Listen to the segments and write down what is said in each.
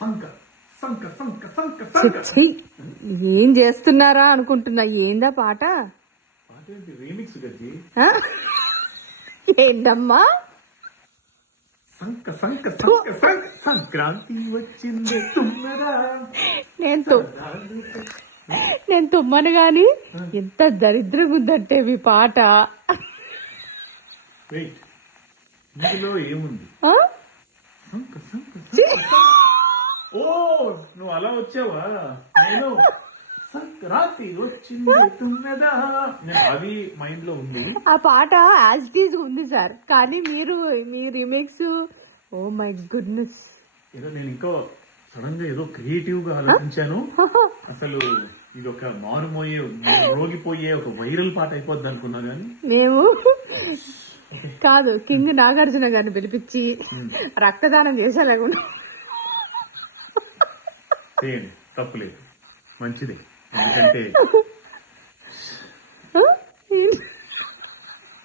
సంక సంక సంక సంక సంక. ఛీ, ఏం చేస్తున్నారా అనుకుంటున్నా. ఏందా పాట? అదేంటి రీమిక్స్ గది? ఆ? ఏంటమ్మా? సంక సంక సంక సంక సంక్రాంతి వచ్చింది తుమ్మరా. నేను తుమ్మను గాని ఎంత దరిద్రంగా ఉందంటే మీ పాట. వెయిట్, ఇందులో ఏముంది? ఆ? సంక సంక సంక. ఓ, నువ్వు అలా వచ్చావా? నేను సంక్రాంతి వచ్చింది తుమ్మెదా, అది మైండ్ లో ఉంది. ఆ పాట యాజ్ ఇట్ ఈజ్ ఉంది సార్, కానీ మీ రీమేక్స్, ఓ మై గుడ్నెస్. ఏదో నేను ఇంకా సడన్ గా ఏదో క్రియేటివ్ గా ఆలోచించాను. అసలు ఇది ఒక రోగిపోయే ఒక వైరల్ పాట అయిపోద్ది అనుకున్నా గానీ మేము కాదు, కింగ్ నాగార్జున గారిని పిలిపించి రక్తదానం చేసేలాగుండా. చేయండి, తప్పులేదు, మంచిదే. ఎందుకంటే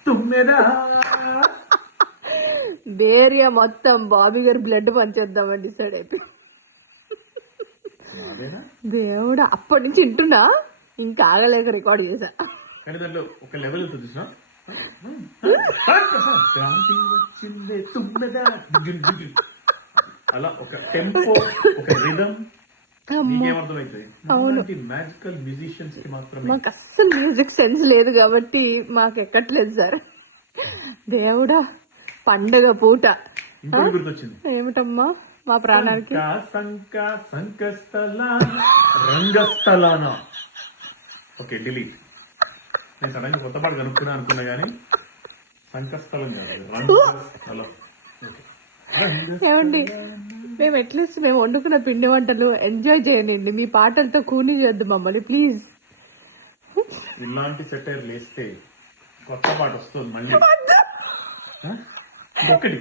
తుమ్మెదా బేరియా మొత్తం బాబీ గారి బ్లడ్ పంచేద్దామని డిసైడ్ అయిపోయి. దేవుడా, అప్పటి నుంచి వింటున్నా, ఇంకా ఆగలేక రికార్డ్ చేశా. కానీ దాంట్లో ఒక లెవెల్ చూసిన తుమ్మెదా అలా ఒక టెంపో, ఒక రిథమ్. మ్యాజికల్ మ్యూజిషియన్స్ కి మాత్రమే. మాకు అస్సలు మ్యూజిక్ సెన్స్ లేదు కాబట్టి మాకు ఎక్కట్లేదు సార్. దేవుడా, పండగ పూట గుర్తొచ్చింది. ఏమిటమ్మా మా ప్రాణానికి? రంగస్థలాన. Okay, delete. నేను సడన్ గా కొత్త పాట కనుక్కున్నా అనుకున్నా గానీ సంకస్థలం కాదు, రంగస్థలం. ఏమండి, మేము అట్లీస్ట్ మేము వండుకున్న పిండి వంటలు ఎంజాయ్ చేయండి, మీ పాటలతో కూని చేద్దాం మమ్మల్ని ప్లీజ్. ఇలాంటి సెటైర్ లేస్తే కొత్త పాట వస్తుంది మళ్ళీ. ఒకటి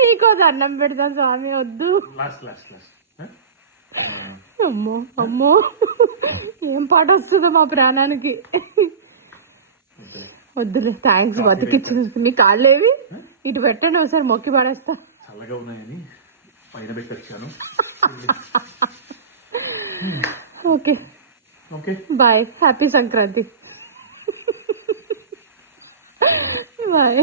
నీకో దండం పెడతా స్వామి, వద్దు. Last last last. అమ్మో అమ్మో, ఏం పాట వస్తుందో మా ప్రాణానికి. వద్దులే, థ్యాంక్స్ బతికిచ్చిన. మీ కాళ్ళేవి ఇటు పెట్టండి, ఒకసారి మొక్కి పారేస్తా. చల్లగా ఉన్నాయని పైన పెట్టొచ్చాను. Okay okay, bye, happy Sankranti. Bye.